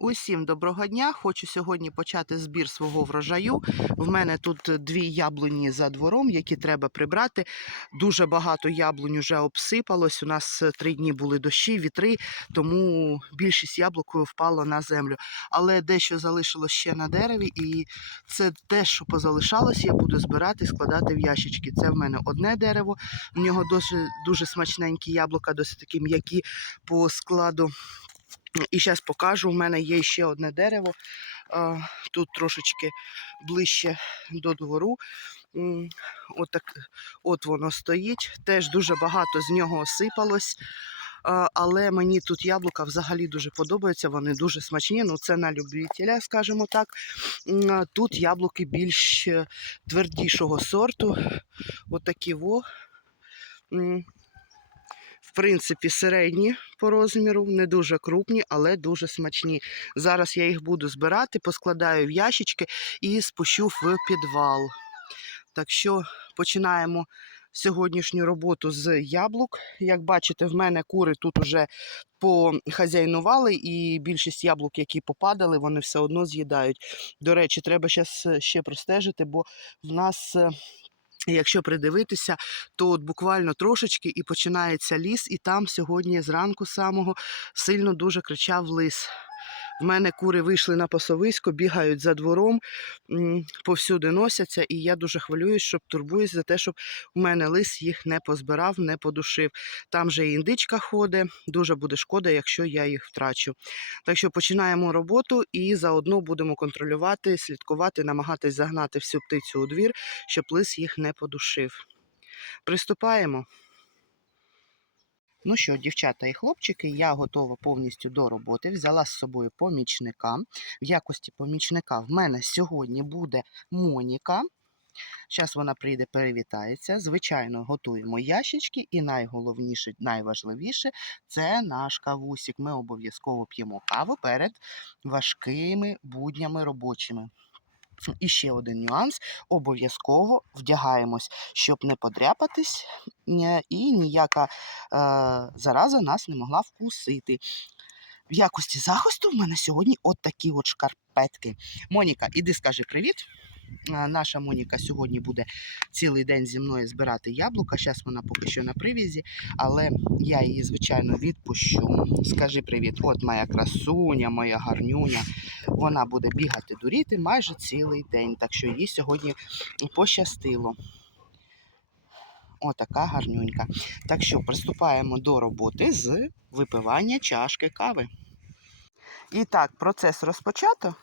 Усім доброго дня! Хочу сьогодні почати збір свого врожаю. В мене тут дві яблуні за двором, які треба прибрати. Дуже багато яблунь вже обсипалось. У нас е, три дні були дощі, вітри, тому більшість яблук впало на землю. Але дещо залишилось ще на дереві, і це те, що позалишалось, я буду збирати, складати в ящички. Це в мене одне дерево. В нього дуже, дуже смачненькі яблука, досить такі м'які по складу. І зараз покажу, у мене є ще одне дерево. Тут трошечки ближче до двору. От, так, от воно стоїть. Теж дуже багато з нього осипалось. Але мені тут яблука взагалі дуже подобаються, вони дуже смачні. Ну, це на любителя, скажімо так. Тут яблуки більш е, твердішого сорту. От такі во. В принципі, середні по розміру, не дуже крупні, але дуже смачні. Зараз я їх буду збирати, поскладаю в ящички і спущу в підвал. Так що починаємо сьогоднішню роботу з яблук. Як бачите, в мене кури тут уже похазяйнували, і більшість яблук, які попадали, вони все одно з'їдають. До речі, треба зараз ще простежити, бо в нас. Якщо придивитися, то от буквально трошечки і починається ліс, і там сьогодні зранку самого сильно дуже кричав лис. В мене кури вийшли на пасовисько, бігають за двором, повсюди носяться, і я дуже хвилююсь, щоб турбуюсь за те, щоб у мене лис їх не позбирав, не подушив. Там же і індичка ходить, дуже буде шкода, якщо я їх втрачу. Так що починаємо роботу і заодно будемо контролювати, слідкувати, намагатись загнати всю птицю у двір, щоб лис їх не подушив. Приступаємо. Ну що, дівчата і хлопчики, я готова повністю до роботи. Взяла з собою помічника. В якості помічника в мене сьогодні буде Моніка. Зараз вона прийде, перевітається. Звичайно, готуємо ящички, і найголовніше, найважливіше це наш кавусік. Ми обов'язково п'ємо каву перед важкими буднями робочими. І ще один нюанс: обов'язково вдягаємось, щоб не подряпатись, і ніяка е, зараза нас не могла вкусити. В якості захисту в мене сьогодні от такі от шкарпетки. Моніка, іди скажи привіт. Наша Моніка сьогодні буде цілий день зі мною збирати яблука. Зараз вона поки що на привізі, але я її, звичайно, відпущу. Скажи привіт, от моя красуня, моя гарнюня. Вона буде бігати, дуріти майже цілий день, так що їй сьогодні пощастило. Отака гарнюнька. Так що приступаємо до роботи з випивання чашки кави. І так, процес розпочато.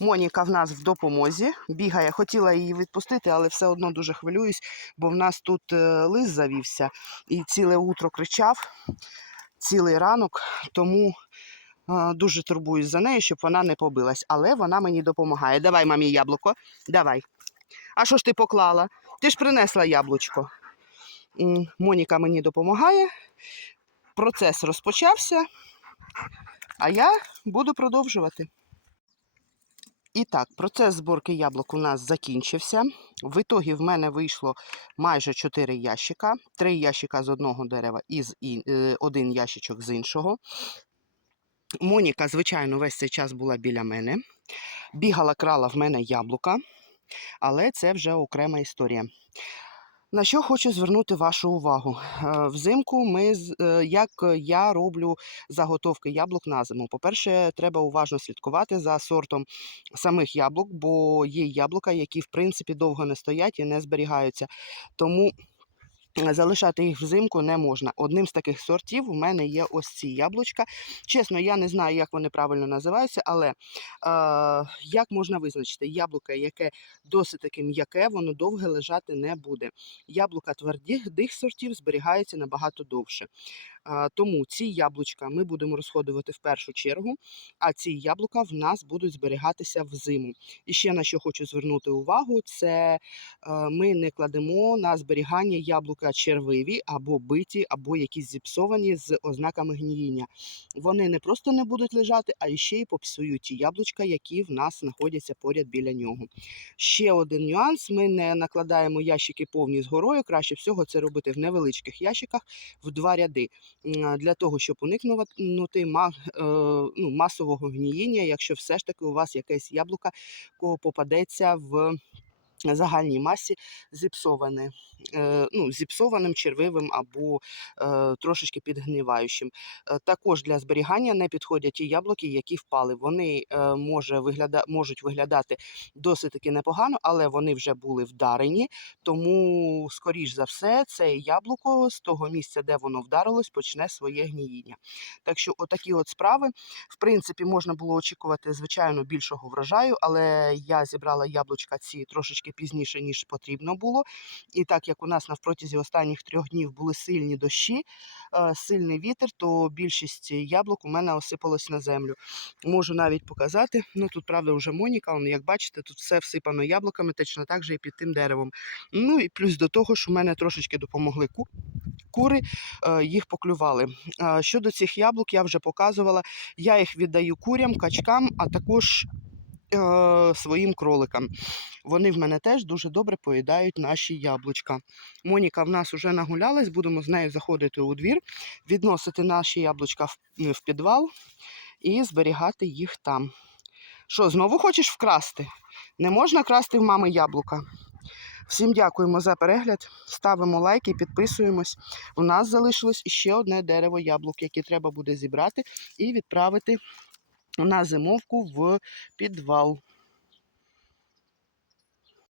Моніка в нас в допомозі бігає. Хотіла її відпустити, але все одно дуже хвилююсь, бо в нас тут е, лис завівся і ціле утро кричав, цілий ранок, тому дуже турбуюсь за нею, щоб вона не побилась. Але вона мені допомагає. Давай, мамі, яблуко, давай. А що ж ти поклала? Ти ж принесла яблучко. Моніка мені допомагає. Процес розпочався, а я буду продовжувати. І так, процес зборки яблук у нас закінчився. В ітогі в мене вийшло майже 4 ящика, 3 ящика з одного дерева і е, один ящичок з іншого. Моніка, звичайно, весь цей час була біля мене. Бігала, крала в мене яблука, але це вже окрема історія. На що хочу звернути вашу увагу. Е, Взимку ми е, як я роблю заготовки яблук на зиму. По-перше, треба уважно слідкувати за сортом самих яблук, бо є яблука, які в принципі довго не стоять і не зберігаються. Тому залишати їх взимку не можна. Одним з таких сортів у мене є ось ці яблучка. Чесно, я не знаю, як вони правильно називаються, але е, як можна визначити яблуко, яке досить таки м'яке, воно довге лежати не буде. Яблука твердих сортів зберігаються набагато довше. А, Тому ці яблучка ми будемо розходувати в першу чергу, а ці яблука в нас будуть зберігатися взиму. І ще на що хочу звернути увагу, це е, ми не кладемо на зберігання яблука червиві або биті, або якісь зіпсовані з ознаками гніїння. Вони не просто не будуть лежати, а ще й попсують ті яблучка, які в нас знаходяться поряд біля нього. Ще один нюанс: ми не накладаємо ящики повні з горою. Краще всього це робити в невеличких ящиках в два ряди. для того, щоб уникнути е, ну, масового гнієння, якщо все ж таки у вас якесь яблуко ко- попадеться в загальній масі зіпсоване, ну, зіпсованим, червивим або е, трошечки підгниваючим. Е, також для зберігання не підходять ті яблуки, які впали. Вони е, може вигляда, можуть виглядати досить таки непогано, але вони вже були вдарені. Тому, скоріш за все, це яблуко з того місця, де воно вдарилось, почне своє гніїння. Так що, отакі от справи. В принципі, можна було очікувати, звичайно, більшого врожаю, але я зібрала яблучка ці трошечки пізніше, ніж потрібно було. І так як у нас на протязі останніх трьох днів були сильні дощі, е, сильний вітер, то більшість яблук у мене осипалось на землю. Можу навіть показати. Ну тут, правда, вже Моніка, он, як бачите, тут все всипано яблуками, точно так же і під тим деревом. Ну і плюс до того, що в мене трошечки допомогли ку- кури, е, їх поклювали. Е, Щодо цих яблук, я вже показувала. Я їх віддаю курям, качкам, а також своїм кроликам. Вони в мене теж дуже добре поїдають наші яблучка. Моніка в нас вже нагулялась, будемо з нею заходити у двір, відносити наші яблучка в, підвал і зберігати їх там. Що, знову хочеш вкрасти? Не можна красти в мами яблука. Всім дякуємо за перегляд. Ставимо лайки, підписуємось. У нас залишилось іще одне дерево яблук, яке треба буде зібрати і відправити на зимовку в підвал.